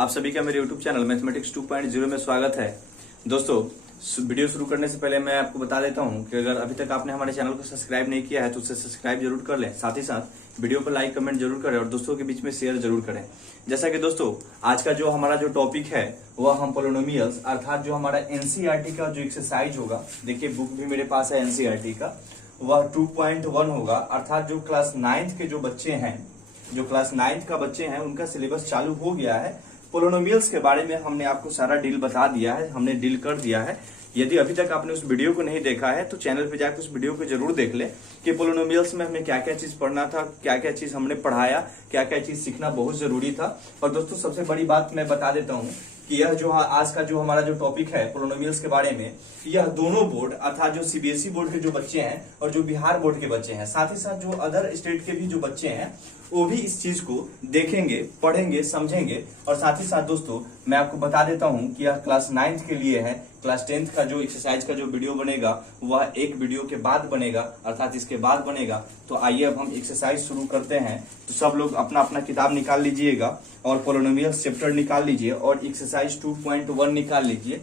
आप सभी का मेरे यूट्यूब चैनल मैथमेटिक्स 2.0 में स्वागत है। दोस्तों, वीडियो शुरू करने से पहले मैं आपको बता देता हूं कि अगर अभी तक आपने हमारे चैनल को सब्सक्राइब नहीं किया है तो उसे सब्सक्राइब जरूर कर लें। साथ ही साथ वीडियो पर लाइक कमेंट जरूर करें और दोस्तों के बीच में शेयर जरूर करें। जैसा कि दोस्तों, आज का जो हमारा जो टॉपिक है वह हम पोलिनोमियल्स अर्थात जो हमारा एनसीईआरटी का जो एक्सरसाइज होगा, देखिए बुक भी मेरे पास है एनसीईआरटी का, वह 2.1 होगा। अर्थात जो क्लास 9th के जो बच्चे हैं, जो क्लास 9th का बच्चे हैं, उनका सिलेबस चालू हो गया है। पोलिनोमियल्स के बारे में हमने आपको सारा डील बता दिया है, हमने डील कर दिया है। यदि अभी तक आपने उस वीडियो को नहीं देखा है तो चैनल पे जाकर उस वीडियो को जरूर देख ले कि पोलिनोमियल्स में हमें क्या क्या चीज पढ़ना था, क्या क्या चीज हमने पढ़ाया, क्या क्या चीज सीखना बहुत जरूरी था। और दोस्तों, सबसे बड़ी बात मैं बता देता हूँ कि यह जो आज का जो हमारा जो टॉपिक है पोलिनोमियल्स के बारे में, यह दोनों बोर्ड अर्थात जो सीबीएसई बोर्ड के जो बच्चे हैं और जो बिहार बोर्ड के बच्चे हैं, साथ ही साथ जो अदर स्टेट के भी जो बच्चे हैं, वो भी इस चीज को देखेंगे, पढ़ेंगे, समझेंगे। और साथ ही साथ दोस्तों, मैं आपको बता देता हूं कि यह क्लास 9th के लिए है। क्लास 10th का जो एक्सरसाइज का जो वीडियो बनेगा वह एक वीडियो के बाद बनेगा, अर्थात इसके बाद बनेगा। तो आइए अब हम एक्सरसाइज शुरू करते हैं। तो सब लोग अपना अपना किताब निकाल लीजिएगा और पोलिनोमियल्स चैप्टर निकाल लीजिए और एक्सरसाइज 2.1 निकाल लीजिए।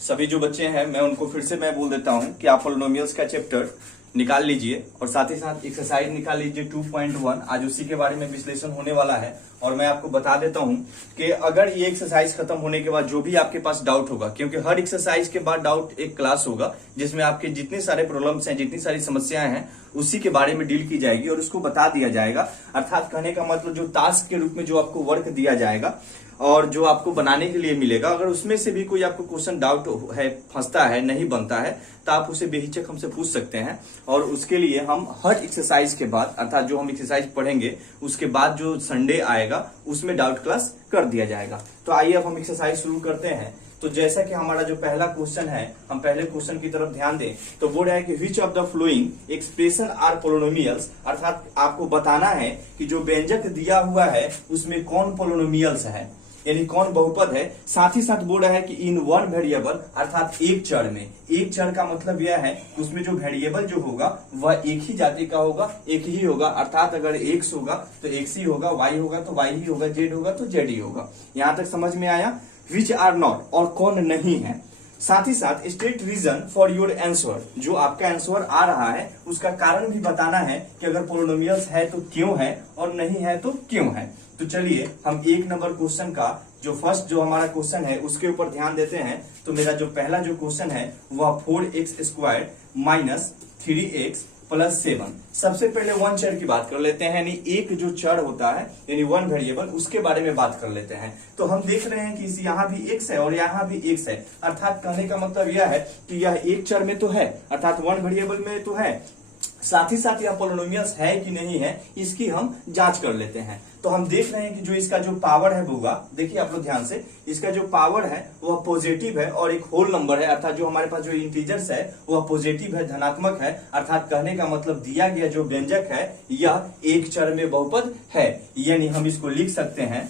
सभी जो बच्चे हैं मैं उनको फिर से मैं बोल देता हूं कि आप पोलिनोमियल्स का चैप्टर निकाल लीजिए और साथ ही साथ एक्सरसाइज निकाल लीजिए 2.1। आज उसी के बारे में विश्लेषण होने वाला है। और मैं आपको बता देता हूं कि अगर ये एक्सरसाइज खत्म होने के बाद जो भी आपके पास डाउट होगा, क्योंकि हर एक्सरसाइज के बाद डाउट एक क्लास होगा जिसमें आपके जितने सारे प्रॉब्लम्स हैं, जितनी सारी समस्याएं हैं, उसी के बारे में डील की जाएगी और उसको बता दिया जाएगा। अर्थात कहने का मतलब जो टास्क के रूप में जो आपको वर्क दिया जाएगा और जो आपको बनाने के लिए मिलेगा, अगर उसमें से भी कोई आपको क्वेश्चन डाउट है, फंसता है, नहीं बनता है, तो आप उसे बेहिचक हमसे पूछ सकते हैं। और उसके लिए हम हर एक्सरसाइज के बाद, अर्थात जो हम एक्सरसाइज पढ़ेंगे उसके बाद जो संडे आएगा उसमें डाउट क्लास कर दिया जाएगा। तो आइए अब हम एक्सरसाइज शुरू करते हैं। तो जैसा कि हमारा जो पहला क्वेश्चन है, हम पहले क्वेश्चन की तरफ ध्यान दें तो बोल रहा है कि which of the following expression are polynomials, अर्थात आपको बताना है कि जो व्यंजक दिया हुआ है उसमें कौन पोलिनोमियल्स है, यानी कौन बहुपद है। साथ ही साथ बोल रहा है कि इन वन वेरिएबल, अर्थात एक चर में। एक चर का मतलब यह है कि उसमें जो वेरिएबल जो होगा वह एक ही जाति का होगा, एक ही होगा। अर्थात अगर एक्स होगा तो एक्स ही होगा, वाई होगा तो वाई ही होगा, जेड होगा तो जेड ही होगा। यहां तक समझ में आया। विच आर नॉट, और कौन नहीं है। साथ ही साथ state reason for your answer, जो आपका आंसर आ रहा है उसका कारण भी बताना है कि अगर पोलिनोमियल्स है तो क्यों है और नहीं है तो क्यों है। तो चलिए हम एक नंबर क्वेश्चन का जो फर्स्ट जो हमारा क्वेश्चन है उसके ऊपर ध्यान देते हैं। तो मेरा जो पहला जो क्वेश्चन है वह 4x² माइनस 3x प्लस 7। सबसे पहले वन चर की बात कर लेते हैं, यानी एक जो चर होता है यानी वन वेरिएबल, उसके बारे में बात कर लेते हैं। तो हम देख रहे हैं कि यहाँ भी x है और यहाँ भी x है। अर्थात कहने का मतलब यह है कि यह एक चर में तो है, अर्थात वन वेरिएबल में तो है। साथ ही साथ यह पोलिनोमियल्स है कि नहीं है इसकी हम जांच कर लेते हैं। तो हम देख रहे हैं कि जो इसका जो पावर है होगा, देखिए आप लोग ध्यान से, इसका जो पावर है वह पॉजिटिव है और एक होल नंबर है। अर्थात जो हमारे पास जो इंटीजर्स है वह पॉजिटिव है, धनात्मक है। अर्थात कहने का मतलब दिया गया जो व्यंजक है यह एक चर में बहुपद है। यानी हम इसको लिख सकते हैं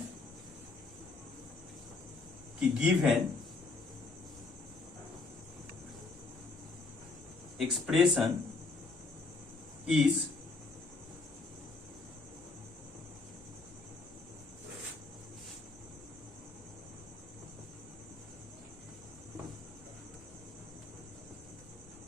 कि given expression is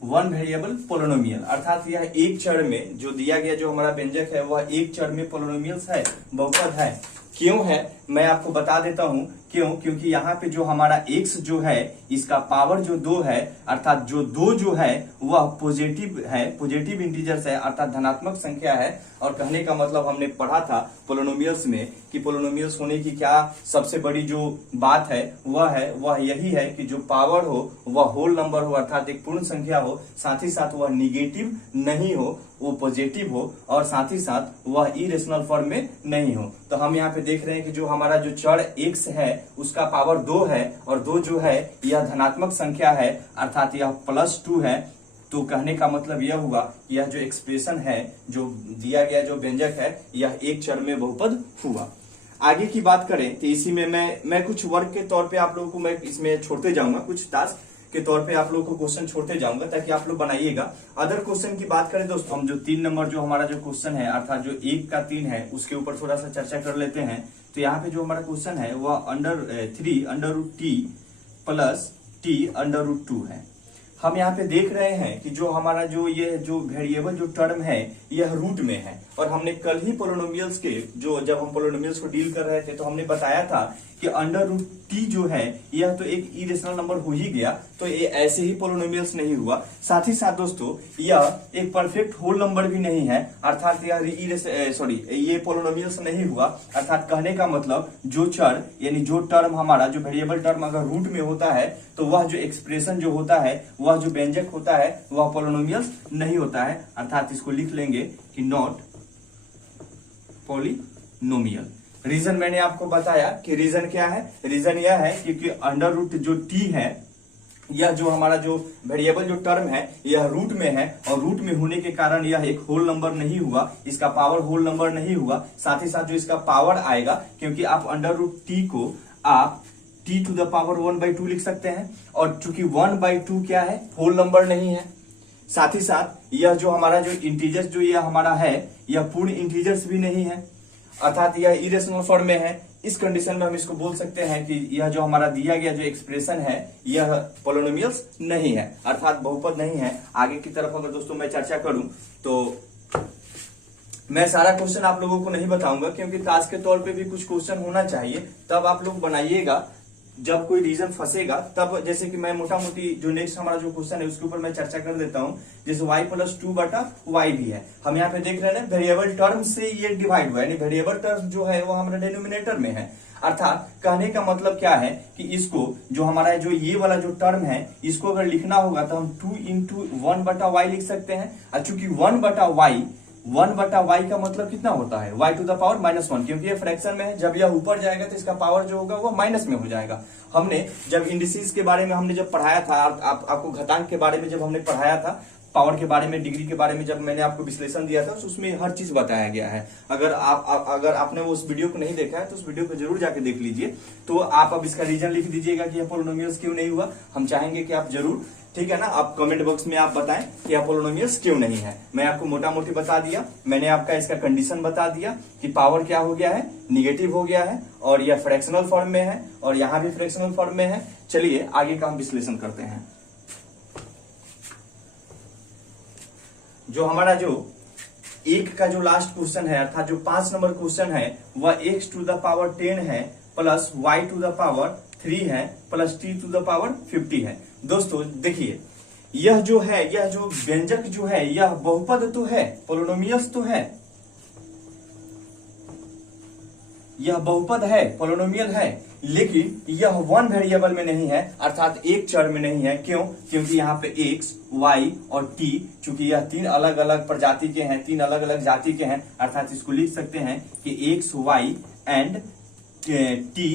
one variable polynomial. अर्थात यह एक चर में जो दिया गया जो हमारा व्यंजक है वह एक चर में पोलिनोमियल्स है, बहुपद है। क्यों है मैं आपको बता देता हूं क्यों। क्योंकि यहाँ पे जो हमारा x जो है इसका पावर जो 2 है, अर्थात जो 2 जो है वह पॉजिटिव है, पॉजिटिव इंटीजर्स है, अर्थात धनात्मक संख्या है। और कहने का मतलब हमने पढ़ा था पोलिनोमियल्स में कि पोलिनोमियल्स होने की क्या सबसे बड़ी जो बात है वह यही है कि जो पावर हो वह होल नंबर हो, अर्थात एक पूर्ण संख्या हो, साथ ही साथ वह निगेटिव नहीं हो, वो पॉजिटिव हो, और साथ ही साथ वह इरेशनल फॉर्म में नहीं हो। तो हम यहाँ पे देख रहे हैं कि जो हमारा जो चर x है उसका पावर 2 है और 2 जो है यह धनात्मक संख्या है, अर्थात यह +2 है। तो कहने का मतलब यह हुआ कि यह जो एक्सप्रेशन है, जो दिया गया जो व्यंजक है, यह एक चर में बहुपद हुआ। आगे की बात करें तो इसी में मैं कुछ वर्क के तौर पे आप लोगों को मैं इसमें छोड़ते जाऊंगा, कुछ टास्क के तौर पे आप लोगों को क्वेश्चन छोड़ते जाऊंगा ताकि आप लोग बनाइएगा। अदर क्वेश्चन की बात करें दोस्तों, हम जो 3 नंबर जो हमारा जो क्वेश्चन है, अर्थात जो 1 का 3 है, उसके ऊपर थोड़ा सा चर्चा कर लेते हैं तो यहाँ पे जो हमारा क्वेश्चन है वह under 3 under root T plus T under root 2 है। हम यहाँ पे देख रहे हैं कि जो हमारा जो ये जो वेरिएबल जो टर्म है यह रूट में है, और हमने कल ही पोलिनोमियल्स के जो जब हम पोलिनोमियल्स को डील कर रहे थे तो हमने बताया था कि अंडर रूट टी जो है यह तो एक इरेशनल नंबर हो ही गया, तो ये ऐसे ही पोलिनोमियल्स नहीं हुआ। साथ ही साथ दोस्तों यह एक परफेक्ट होल नंबर भी नहीं है, अर्थात ये पोलिनोमियल्स नहीं हुआ। अर्थात कहने का मतलब जो चर यानी जो टर्म हमारा जो वेरिएबल टर्म अगर रूट में होता है तो वह जो एक्सप्रेशन जो होता है वह जो व्यंजक होता है वह पोलिनोमियल्स नहीं होता है। अर्थात इसको लिख लेंगे कि नॉट पॉलिनोमियल। रीजन मैंने आपको बताया कि रीजन क्या है, रीजन यह है क्योंकि अंडर रूट जो टी है यह जो हमारा जो वेरिएबल जो टर्म है यह रूट में है, और रूट में होने के कारण यह एक होल नंबर नहीं हुआ, इसका पावर होल नंबर नहीं हुआ। साथ ही साथ जो इसका पावर आएगा, क्योंकि आप अंडर रूट टी को आप टी टू द पावर 1/2 लिख सकते हैं, और चूंकि 1/2 क्या है, होल नंबर नहीं है। साथ ही साथ यह जो हमारा जो इंटीजर्स जो यह हमारा है यह पूर्ण इंटीजर्स भी नहीं है, अर्थात यह इरेशनल फॉर्म में है। इस कंडीशन में हम इसको बोल सकते हैं कि यह जो हमारा दिया गया जो एक्सप्रेशन है यह पोलिनोमियल्स नहीं है, अर्थात बहुपद नहीं है। आगे की तरफ अगर दोस्तों मैं चर्चा करूं तो मैं सारा क्वेश्चन आप लोगों को नहीं बताऊंगा, क्योंकि टास्क के तौर पे भी कुछ क्वेश्चन होना चाहिए, तब आप लोग बनाइएगा। जब कोई रीजन फंसेगा तब, जैसे कि मैं मोटा मोटी जो नेक्स्ट हमारा जो क्वेश्चन है उसके ऊपर मैं चर्चा कर देता हूं। जैसे y + 2/y भी है, हम यहाँ पे देख रहे हैं वेरिएबल टर्म से ये डिवाइड हुआ है, यानी वेरिएबल टर्म जो है वो हमारे डिनोमिनेटर में है। अर्थात कहने का मतलब क्या है कि इसको जो हमारा जो ये वाला जो टर्म है इसको अगर लिखना होगा तो हम 2 × 1/y लिख सकते हैं। और चूंकि 1/y का मतलब कितना होता है, y टू द पावर -1, क्योंकि ये फ्रैक्शन में है। जब यह ऊपर जाएगा तो इसका पावर जो होगा वो माइनस में हो जाएगा। हमने जब इंडिसेस के बारे में हमने जब पढ़ाया था, आपको घातांक के बारे में जब हमने पढ़ाया था, पावर के बारे में, डिग्री के बारे में जब मैंने आपको विश्लेषण दिया था तो उसमें हर चीज बताया गया है। अगर आपने वो उस वीडियो को नहीं देखा है तो उस वीडियो को जरूर जाके देख लीजिए। तो आप अब इसका रीजन लिख दीजिएगा कि यह पोलिनोमियल्स क्यों नहीं हुआ। हम चाहेंगे कि आप जरूर, ठीक है ना, आप कमेंट बॉक्स में आप बताएं कि यह पोलिनोमियल्स क्यों नहीं है। मैं आपको मोटा मोटी बता दिया, मैंने आपका इसका कंडीशन बता दिया कि पावर क्या हो गया है, निगेटिव हो गया है, और यह फ्रैक्शनल फॉर्म में है, और यहां भी फ्रैक्शनल फॉर्म में है। चलिए आगे का हम विश्लेषण करते हैं। जो हमारा जो एक का जो लास्ट क्वेश्चन है, अर्थात जो 5 नंबर क्वेश्चन है, वह x टू द पावर 10 है plus y to the power 3 है plus t to the power 50 है। दोस्तों देखिए, यह जो है, यह जो व्यंजक जो है यह बहुपद तो है, पोलिनोमियल्स तो है, यह बहुपद है, पोलिनोमियल है, लेकिन यह वन वेरिएबल में नहीं है, अर्थात एक चर में नहीं है। क्यों? क्योंकि यहाँ पे x, y और t, चूंकि यह 3 अलग अलग प्रजाति के हैं, 3 अलग अलग जाति के हैं, अर्थात इसको लिख सकते हैं कि x, y एंड t।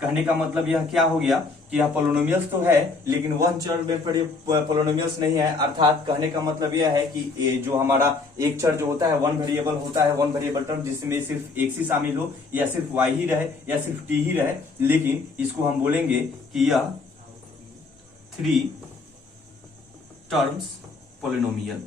कहने का मतलब यह क्या हो गया कि यह पोलिनोमियल्स तो है लेकिन वन चर में पोलिनोमियल्स नहीं है। अर्थात कहने का मतलब यह है कि जो हमारा एक चर जो होता है, वन वेरिएबल होता है, वन वेरिएबल टर्म जिसमें सिर्फ x ही शामिल हो, या सिर्फ y ही रहे, या सिर्फ t ही रहे, लेकिन इसको हम बोलेंगे कि यह 3 टर्म्स पोलिनोमियल।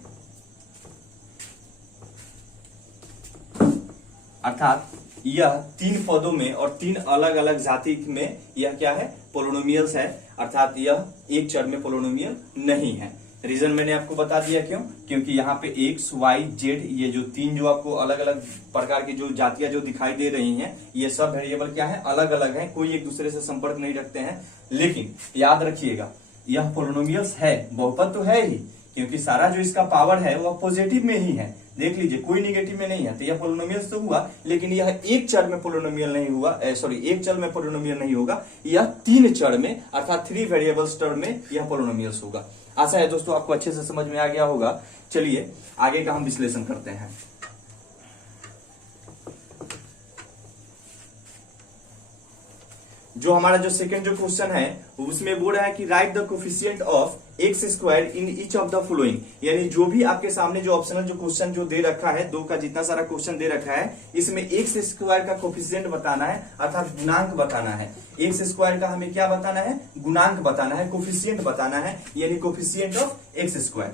अर्थात यह 3 पदों में और 3 अलग अलग जाति में यह क्या है, पोलिनोमियल्स है, अर्थात यह एक चर में पोलिनोमियल नहीं है। रीजन मैंने आपको बता दिया, क्यों? क्योंकि यहाँ पे x, y, z ये जो 3 जो आपको अलग अलग प्रकार की जो जातियां जो दिखाई दे रही हैं, ये सब वेरिएबल क्या है, अलग अलग हैं, कोई एक दूसरे से संपर्क नहीं रखते हैं। लेकिन याद रखिएगा यह पोलिनोमियल्स है, बहुपद तो है ही, क्योंकि सारा जो इसका पावर है वह पॉजिटिव में ही है। देख लीजिए, कोई निगेटिव में नहीं है, तो यह पोलिनोमियल्स तो हुआ, लेकिन यह एक चर में पोलिनोमियल नहीं हुआ, एक चर में पोलिनोमियल नहीं होगा, यह 3 चर में अर्थात 3 वेरिएबल्स टर्म में यह पोलिनोमियल्स होगा। आशा है दोस्तों आपको अच्छे से समझ में आ गया होगा। चलिए आगे का हम विश्लेषण करते हैं। जो हमारा जो सेकंड जो क्वेश्चन है उसमें बोल रहा है कि right the coefficient of x² in each of the following, यानी जो भी आपके सामने जो ऑप्शनल जो क्वेश्चन जो दे रखा है, 2 का जितना सारा क्वेश्चन दे रखा है, इसमें x² का कोफिशिएंट बताना है, अर्थात गुणांक बताना है। x² का हमें क्या बताना है, गुणांक बताना है, कोफिशिएंट बताना है, यानी coefficient of x²।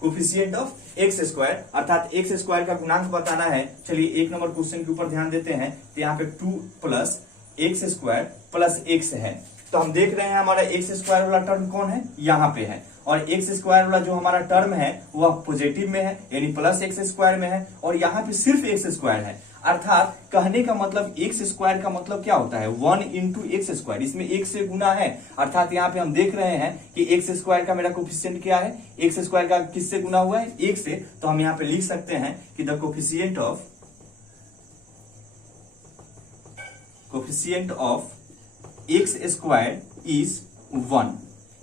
Coefficient of x square, अर्थात एक्स स्क्वायर का गुणांक बताना है। चलिए 1 नंबर क्वेश्चन के ऊपर ध्यान देते हैं। तो यहाँ पे 2 plus x square plus X है। तो हम देख रहे हैं हमारा एक्स स्क्वायर वाला टर्म कौन है, यहाँ पे है, और एक्स स्क्वायर वाला जो हमारा टर्म है वह पॉजिटिव में है, यानी प्लस एक्स स्क्वायर में है, और यहाँ पे सिर्फ एक्स स्क्वायर है। अर्थात कहने का मतलब एक्स स्क्वायर का मतलब क्या होता है, 1 इंटू एक्स स्क्वायर, इसमें एक से गुना है। अर्थात यहाँ पे हम देख रहे हैं कि एक्स स्क्वायर का मेरा कोफिशिएंट क्या है, एक्स स्क्वायर का किससे गुना हुआ है, 1 से। तो हम यहाँ पे लिख सकते हैं कि the coefficient of x square is 1,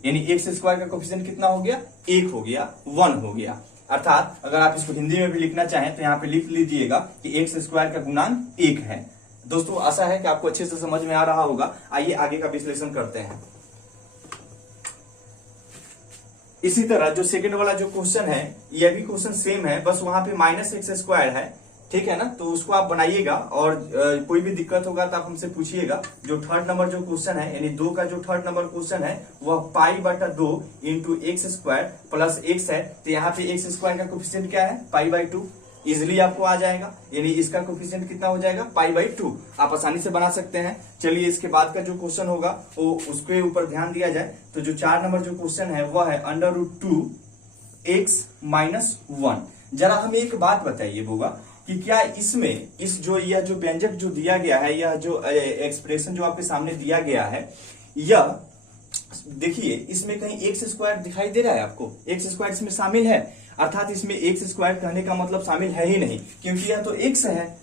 यानी एक्स स्क्वायर का कोफिशिएंट कितना हो गया, 1 हो गया, 1 हो गया। अर्थात अगर आप इसको हिंदी में भी लिखना चाहें तो यहाँ पे लिख लीजिएगा कि एक्स स्क्वायर का गुणांक 1 है। दोस्तों आशा है कि आपको अच्छे से समझ में आ रहा होगा। आइए आगे का विश्लेषण करते हैं। इसी तरह जो सेकंड वाला जो क्वेश्चन है, यह भी क्वेश्चन सेम है, बस वहां पे माइनस एक्स स्क्वायर है, ठीक है ना। तो उसको आप बनाइएगा, और कोई भी दिक्कत होगा तो आप हमसे पूछिएगा। जो थर्ड नंबर जो क्वेश्चन है, यानी 2 का जो थर्ड नंबर क्वेश्चन है वह π/2 into X square plus X है। तो यहाँ पे एक्स स्क्वायर का कोफिशिएंट क्या है, π/2, इजिली आपको आ जाएगा, यानी इसका कोफिशिएंट कितना हो जाएगा, π/2। आप आसानी से बना सकते हैं। चलिए इसके बाद का जो क्वेश्चन होगा वो उसके ऊपर ध्यान दिया जाए। तो जो 4 नंबर जो क्वेश्चन है वह है √2x - 1। जरा हमें एक बात बताइए होगा कि क्या इसमें यह जो व्यंजक जो दिया गया है, यह जो एक्सप्रेशन जो आपके सामने दिया गया है, यह देखिए इसमें कहीं एक्स स्क्वायर दिखाई दे रहा है आपको, एक्स स्क्वायर इसमें शामिल है। अर्थात इसमें एक्स स्क्वायर कहने का मतलब शामिल है ही नहीं, क्योंकि यह तो एक्स है,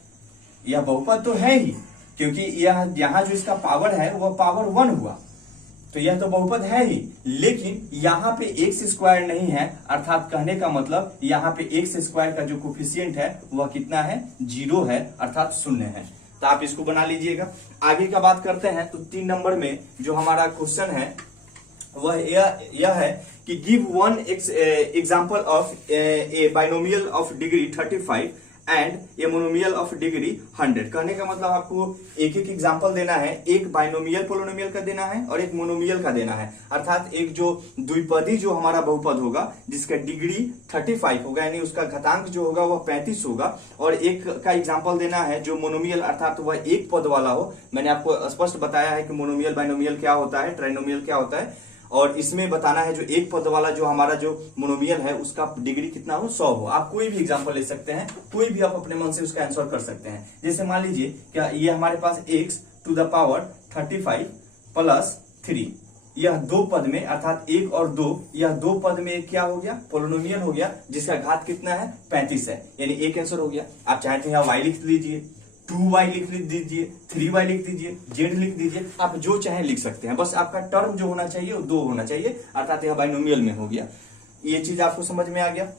यह बहुपद तो है ही, क्योंकि यह यहाँ जो इसका पावर है वह पावर 1 हुआ, तो यह तो बहुपद है ही। लेकिन यहाँ पे एक्स स्क्वायर नहीं है, अर्थात कहने का मतलब यहाँ पे एक्स स्क्वायर का जो कोफिशिएंट है वह कितना है, 0 है, अर्थात 0 है। तो आप इसको बना लीजिएगा। आगे का बात करते हैं। तो 3 नंबर में जो हमारा क्वेश्चन है वह यह है कि give one example of A binomial of degree 35 and a monomial of degree 100। कहने का मतलब आपको एक एक एग्जांपल देना है, एक बाइनोमियल पोलिनोमियल का देना है और एक मोनोमियल का देना है। अर्थात एक जो द्विपदी जो हमारा बहुपद होगा जिसका डिग्री 35 होगा, यानी उसका घातांक जो होगा वह 35 होगा, और एक का एग्जांपल देना है जो मोनोमियल अर्थात वह एक पद वाला हो। मैंने आपको स्पष्ट बताया है कि मोनोमियल बाइनोमियल क्या होता है, ट्राइनोमियल क्या होता है, और इसमें बताना है जो एक पद वाला जो हमारा जो मोनोमियल है उसका डिग्री कितना हो, 100 हो। आप कोई भी एग्जांपल ले सकते हैं, कोई भी आप अपने मन से उसका आंसर कर सकते हैं। जैसे मान लीजिए क्या ये हमारे पास x to the power 35 plus 3, यह 2 पद में अर्थात 1 और 2, यह 2 पद में क्या हो गया, पोलिनोमियल हो गया, जिसका घात कितना है, 35 है, यानी एक आंसर हो गया। आप चाहते हैं y लिख लीजिए, 2y लिख दीजिए, 3y लिख दीजिए, z लिख दीजिए, आप जो चाहे लिख सकते हैं, बस आपका टर्म जो होना चाहिए वो 2 होना चाहिए, अर्थात यह बाइनोमियल में हो गया। ये चीज आपको समझ में आ गया।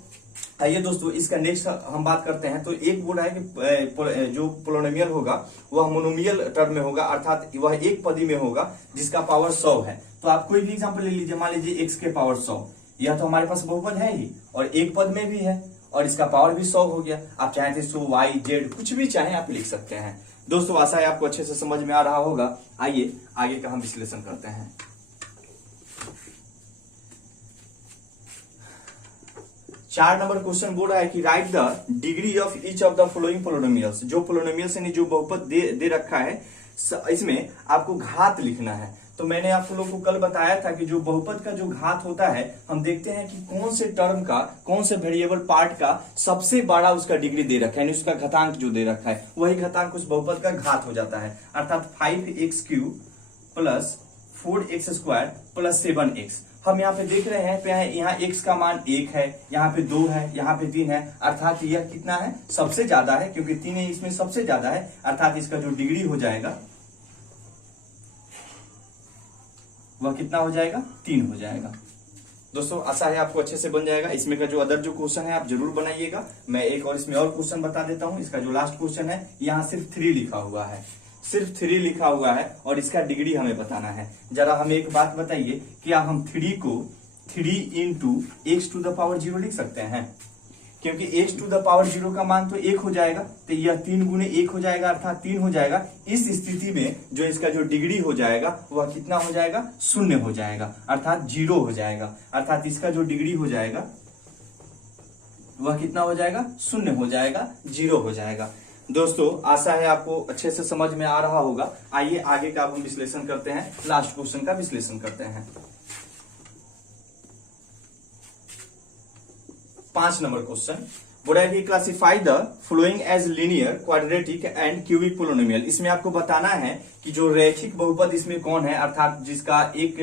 आइए दोस्तों इसका नेक्स्ट हम बात करते हैं। तो एक बोल रहा है कि जो पोलिनोमियल होगा वह मोनोमियल टर्म में होगा, अर्थात वह एक पदी में होगा जिसका पावर 100 है। तो आप कोई भी एग्जाम्पल ले लीजिए, मान लीजिए x के पावर 100, यह तो हमारे पास बहुपद है ही और एक पद में भी है और इसका पावर भी 100 हो गया। आप चाहे थे 100 y z कुछ भी चाहे आप लिख सकते हैं। दोस्तों आशा है आपको अच्छे से समझ में आ रहा होगा। आइए आगे का हम विश्लेषण करते हैं। 4 नंबर क्वेश्चन बोल रहा है कि right the degree of each of the following polynomials. जो पोलिनोमियल्स यानी जो बहुपद दे रखा है इसमें आपको घात लिखना है। तो मैंने आप लोगों को कल बताया था कि जो बहुपद का जो घात होता है, हम देखते हैं कि कौन से टर्म का, कौन से वेरिएबल पार्ट का सबसे बड़ा उसका डिग्री दे रखा है, यानी उसका घातांक जो दे रखा है वही घातांक उस बहुपद का घात हो जाता है। अर्थात 5x³ plus 4x² plus 7x। हम यहाँ पे देख रहे हैं यहाँ x का मान 1 है, यहाँ पे 2 है, यहाँ पे 3 है, अर्थात यह कितना है, सबसे ज्यादा है, क्योंकि 3 इसमें सबसे ज्यादा है, अर्थात इसका जो डिग्री हो जाएगा वह कितना हो जाएगा, 3 हो जाएगा। दोस्तों आशा है आपको अच्छे से बन जाएगा। इसमें का जो अदर जो क्वेश्चन है आप जरूर बनाइएगा। मैं एक और इसमें और क्वेश्चन बता देता हूं। इसका जो लास्ट क्वेश्चन है यहाँ सिर्फ 3 लिखा हुआ है, सिर्फ 3 लिखा हुआ है और इसका डिग्री हमें बताना है। जरा हमें एक बात बताइए, क्या हम 3 को 3 into X to the power 0 लिख सकते हैं? क्योंकि x टू द पावर 0 का मान तो 1 हो जाएगा, तो यह 3 गुने 1 हो जाएगा, अर्थात 3 हो जाएगा। इस स्थिति में जो इसका जो डिग्री हो जाएगा वह कितना हो जाएगा, 0 हो जाएगा, अर्थात 0 हो जाएगा। अर्थात इसका जो डिग्री हो जाएगा वह कितना हो जाएगा, 0 हो जाएगा, 0 हो जाएगा। दोस्तों आशा है आपको अच्छे से समझ में आ रहा होगा। आइए आगे का अब हम विश्लेषण करते हैं, लास्ट क्वेश्चन का विश्लेषण करते हैं। 5 नंबर क्वेश्चन बोला है कि classify the following as linear, quadratic and cubic polynomial. इसमें आपको बताना है कि जो रैखिक बहुपद इसमें कौन है, अर्थात जिसका एक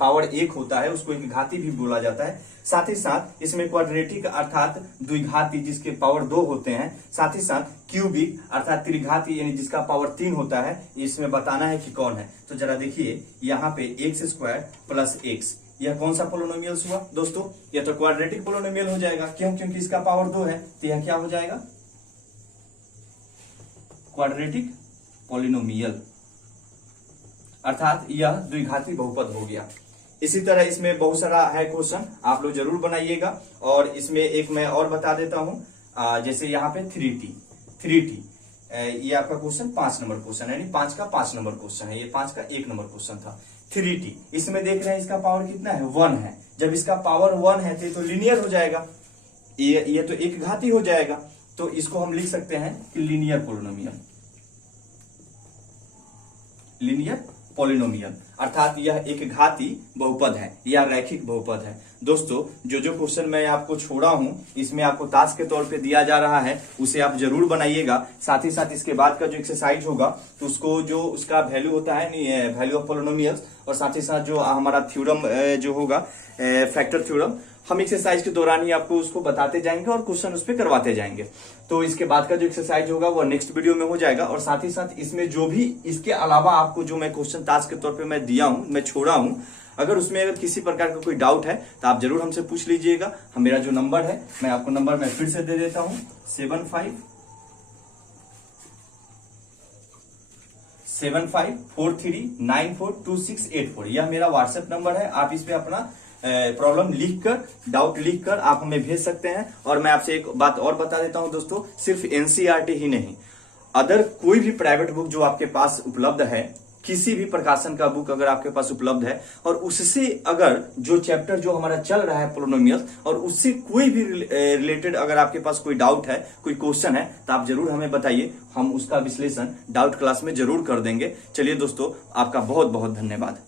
पावर 1 होता है उसको एक घाती भी बोला जाता है। साथ ही साथ इसमें क्वाड्रेटिक अर्थात द्विघाती जिसके पावर 2 होते हैं। साथ ही साथ क्यूबिक अर्थात त्रिघाती यानी जिसका पावर 3 होता है। इसमें बताना है कि कौन है। तो जरा देखिए यहाँ पे x² प्लस x, यह कौन सा पोलिनोमियल्स हुआ दोस्तों, यह तो क्वाड्रेटिक पोलिनोमियल हो जाएगा। क्यों? क्योंकि इसका पावर 2 है, तो यह क्या हो जाएगा, क्वाड्रेटिक पोलिनोमियल, अर्थात यह द्विघाती बहुपद हो गया। इसी तरह इसमें बहुत सारा है क्वेश्चन, आप लोग जरूर बनाइएगा। और इसमें एक मैं और बता देता हूं, जैसे यहाँ पे 3t, ये आपका क्वेश्चन 5 नंबर क्वेश्चन है, यानी 5 का 5 नंबर क्वेश्चन है, ये 5 का 1 नंबर क्वेश्चन था। 3t इसमें देख रहे हैं इसका पावर कितना है, 1 है। जब इसका पावर 1 है तो लीनियर हो जाएगा, ये तो एक घाती हो जाएगा। तो इसको हम लिख सकते हैं कि लीनियर पोलिनोमियल, अर्थात यह एक घाती बहुपद है या रैखिक बहुपद है। दोस्तों जो क्वेश्चन मैं आपको छोड़ा हूं इसमें आपको टास्क के तौर पे दिया जा रहा है, उसे आप जरूर बनाइएगा। साथ ही साथ इसके बाद का जो एक्सरसाइज होगा तो उसको जो उसका वैल्यू होता है, वैल्यू ऑफ पोलिनोमियल्स, और साथ ही साथ जो हमारा थ्योरम जो होगा फैक्टर थ्योरम, हम एक्सरसाइज के दौरान ही आपको उसको बताते जाएंगे और क्वेश्चन उस पर करवाते जाएंगे। तो इसके बाद का जो एक्सरसाइज होगा वो नेक्स्ट वीडियो में हो जाएगा। और साथ ही साथ इसमें जो भी इसके अलावा आपको जो मैं क्वेश्चन टास्क के तौर पे मैं दिया हूं, मैं छोड़ा हूं, अगर उसमें अगर किसी प्रकार का कोई डाउट है तो आप जरूर हमसे पूछ लीजिएगा। मेरा जो नंबर है मैं आपको नंबर मैं फिर से दे देता हूं, 7543942684, यह मेरा व्हाट्सएप नंबर है। आप इस पे अपना प्रॉब्लम लिखकर, डाउट लिखकर आप हमें भेज सकते हैं। और मैं आपसे एक बात और बता देता हूं दोस्तों, सिर्फ एनसीईआरटी ही नहीं, अदर कोई भी प्राइवेट बुक जो आपके पास उपलब्ध है, किसी भी प्रकाशन का बुक अगर आपके पास उपलब्ध है और उससे अगर जो चैप्टर जो हमारा चल रहा है पोलिनोमियल्स, और उससे कोई भी रिलेटेड अगर आपके पास कोई डाउट है, कोई क्वेश्चन है, तो आप जरूर हमें बताइए, हम उसका विश्लेषण डाउट क्लास में जरूर कर देंगे। चलिए दोस्तों, आपका बहुत बहुत धन्यवाद।